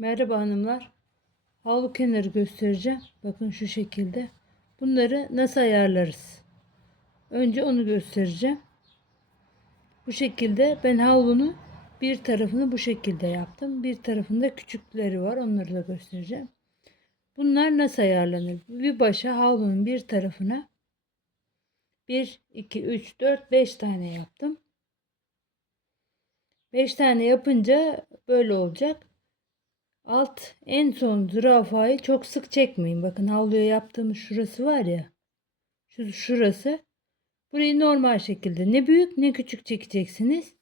Merhaba hanımlar. Havlu kenarı göstereceğim. Bakın şu şekilde. Bunları nasıl ayarlarız? Önce onu göstereceğim. Bu şekilde ben havlunun bir tarafını bu şekilde yaptım. Bir tarafında küçükleri var. Onları da göstereceğim. Bunlar nasıl ayarlanır? Bir başa havlunun bir tarafına 1, 2, 3, 4, 5 tane yaptım. 5 tane yapınca böyle olacak. Alt en son zürafayı çok sık çekmeyin. Bakın havluya yaptığımız şurası var ya. Şu şurası. Burayı normal şekilde ne büyük ne küçük çekeceksiniz.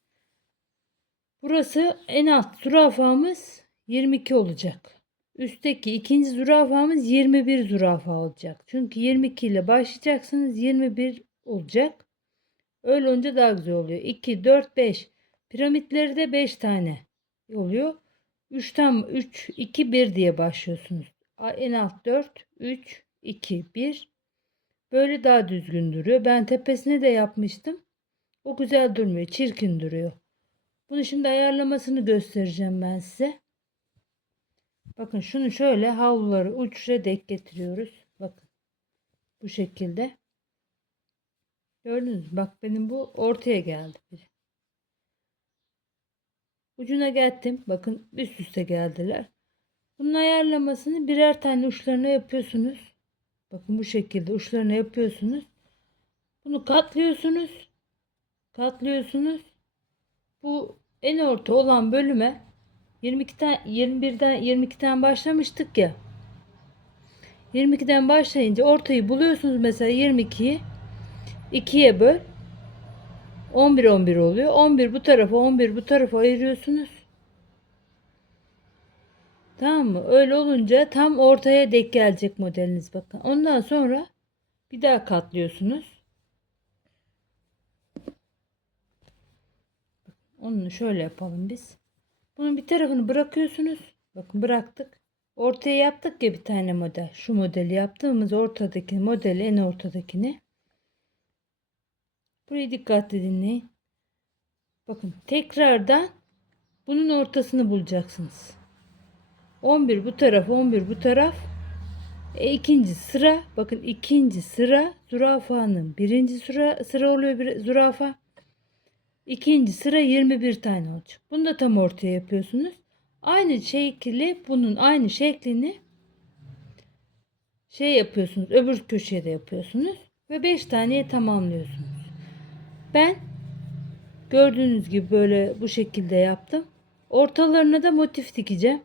Burası en alt zürafamız 22 olacak. Üstteki ikinci zürafamız 21 zürafa olacak. Çünkü 22 ile başlayacaksınız 21 olacak. Öyle olunca daha güzel oluyor. 2, 4, 5. Piramitleri de 5 tane oluyor. 3'ten 3, 2, 1 diye başlıyorsunuz. En alt 4, 3, 2, 1. Böyle daha düzgün duruyor. Ben tepesine de yapmıştım. O güzel durmuyor. Çirkin duruyor. Bunu şimdi ayarlamasını göstereceğim ben size. Bakın şunu şöyle havluları uçuşa dek getiriyoruz. Bakın. Bu şekilde. Gördünüz mü? Bak benim bu ortaya geldi. Biri. Ucuna geldim. Bakın üst üste geldiler. Bunun ayarlamasını birer tane uçlarına yapıyorsunuz. Bakın bu şekilde uçlarına yapıyorsunuz. Bunu katlıyorsunuz. Katlıyorsunuz. Bu en orta olan bölüme 22'den 21'den 22'den başlamıştık ya. 22'den başlayınca ortayı buluyorsunuz mesela 22'yi 2'ye böl. 11 11 oluyor. 11 bu tarafa 11 bu tarafa ayırıyorsunuz. Tamam mı? Öyle olunca tam ortaya denk gelecek modeliniz bakın. Ondan sonra bir daha katlıyorsunuz. Onu şöyle yapalım biz. Bunun bir tarafını bırakıyorsunuz. Bakın bıraktık. Ortaya yaptık ya bir tane model. Şu modeli yaptığımız ortadaki modeli en ortadakini. Burayı dikkatli dinleyin. Bakın tekrardan bunun ortasını bulacaksınız. 11 bu taraf 11 bu taraf. E, ikinci sıra bakın ikinci sıra zürafanın birinci sıra sıra oluyor bir zürafa. İkinci sıra 21 tane olacak. Bunu da tam ortaya yapıyorsunuz. Aynı şekli bunun aynı şeklini şey yapıyorsunuz. Öbür köşeye de yapıyorsunuz. Ve 5 taneye tamamlıyorsunuz. Ben gördüğünüz gibi böyle bu şekilde yaptım. Ortalarına da motif dikeceğim.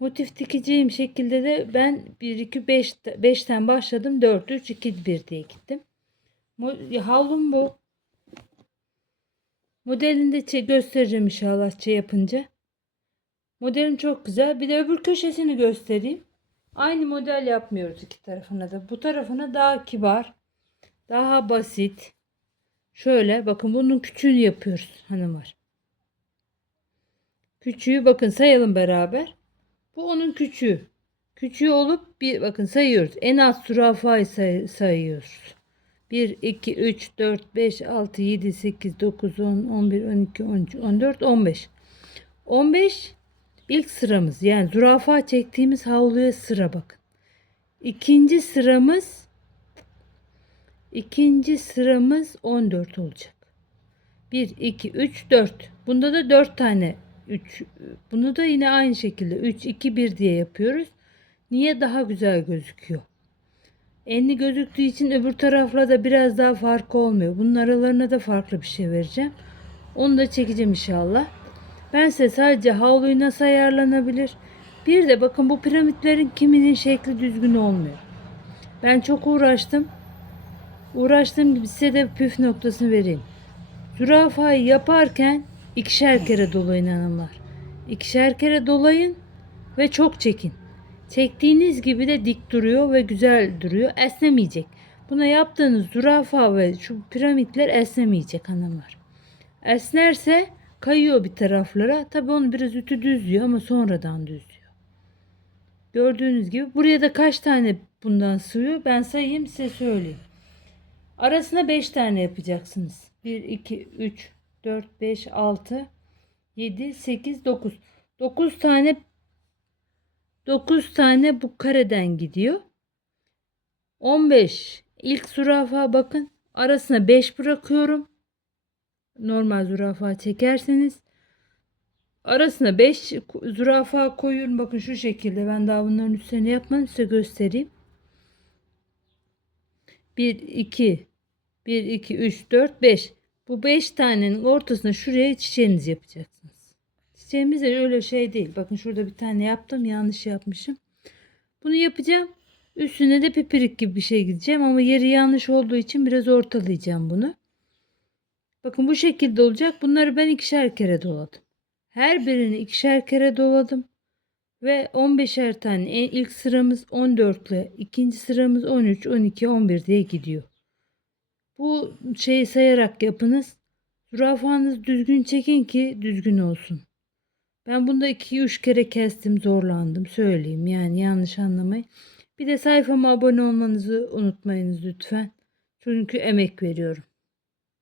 Motif dikeceğim şekilde de ben 1 2 5 5'ten başladım. 4 3 2 1 diye gittim. Havlum bu. Modelini de göstereceğim inşallah şey yapınca. Modelim çok güzel. Bir de öbür köşesini göstereyim. Aynı model yapmıyoruz iki tarafına da. Bu tarafına daha kibar, daha basit. Şöyle bakın bunun küçüğünü yapıyoruz hanımlar. Küçüğü bakın sayalım beraber. Bu onun küçüğü. Küçüğü olup bir bakın sayıyoruz. En az zürafayı say sayıyoruz. 1, 2, 3, 4, 5, 6, 7, 8, 9, 10, 11, 12, 13, 14, 15. 15 ilk sıramız. Yani zürafa çektiğimiz havluya sıra bakın. İkinci sıramız ikinci sıramız 14 olacak. 1, 2, 3, 4. Bunda da 4 tane 3. Bunu da yine aynı şekilde 3, 2, 1 diye yapıyoruz. Niye daha güzel gözüküyor? Enli gözüktüğü için öbür tarafla da biraz daha farkı olmuyor. Bunun aralarına da farklı bir şey vereceğim. Onu da çekeceğim inşallah. Ben size sadece havluyu nasıl ayarlanabilir? Bir de bakın bu piramitlerin kiminin şekli düzgün olmuyor. Ben çok uğraştım. Uğraştığım gibi size de püf noktasını vereyim. Zürafayı yaparken ikişer kere dolayın hanımlar. İkişer kere dolayın ve çok çekin. Çektiğiniz gibi de dik duruyor ve güzel duruyor. Esnemeyecek. Buna yaptığınız zürafa ve şu piramitler esnemeyecek hanımlar. Esnerse kayıyor bir taraflara. Tabi onu biraz ütü düzlüyor ama sonradan düzlüyor. Gördüğünüz gibi buraya da kaç tane bundan sığıyor ben sayayım size söyleyeyim. Arasına 5 tane yapacaksınız. 1, 2, 3, 4, 5, 6, 7, 8, 9. 9 tane 9 tane bu kareden gidiyor. 15 ilk zürafa bakın arasına 5 bırakıyorum. Normal zürafa çekerseniz arasına 5 zürafa koyuyorum. Bakın şu şekilde ben daha bunların üstlerini yapmadım size göstereyim. 1 2 1 2 3 4 5 bu 5 tanenin ortasına şuraya çiçeğinizi yapacaksınız. Çiçeğimiz de öyle şey değil. Bakın şurada bir tane yaptım. Yanlış yapmışım. Bunu yapacağım. Üstüne de pipirik gibi bir şey gideceğim ama yeri yanlış olduğu için biraz ortalayacağım bunu. Bakın bu şekilde olacak. Bunları ben ikişer kere doladım. Her birini ikişer kere doladım. Ve 15'er tane en ilk sıramız 14 ile ikinci sıramız 13, 12, 11 diye gidiyor. Bu şeyi sayarak yapınız. Zürafanızı düzgün çekin ki düzgün olsun. Ben bunda 2-3 kere kestim zorlandım söyleyeyim yani yanlış anlamayın. Bir de sayfama abone olmanızı unutmayınız lütfen. Çünkü emek veriyorum.